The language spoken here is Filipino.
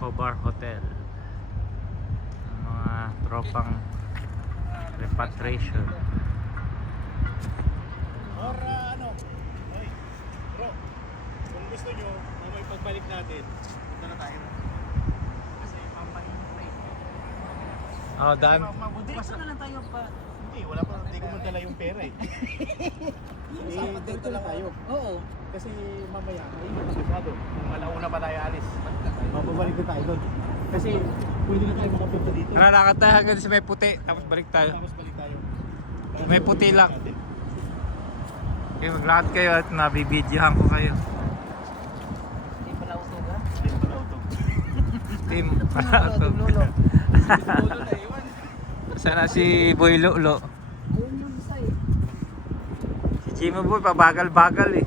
Escobar Hotel. Ang mga tropang repatriation. Or ano, oy, bro, kung gusto nyo na may pagbalik natin, punta na tayo. Kasi pampahin yung place. Oh, Dan. Diretso na lang tayo pa. Hindi, wala pa, hindi ko man dala yung pera eh. Dito lang tayo. Oo. Kasi mamaya, may sigurado, kung alauna pa tayo alis, mababalik na tayo doon. Kasi pwede na tayo makapunta dito. Lalakad tayo hanggang sa may puti, tapos balik tayo. Tapos balik tayo. May puti lang. Okay, maglakad kayo at nabibidyohan ko kayo. Hindi pala utog ha? Hindi pa nautog. Team, Utog lolo. Siguro na iwan. sana si Boy Lolo. Ayun yung isa eh. Si Jimmy Boy, pabagal-bagal eh.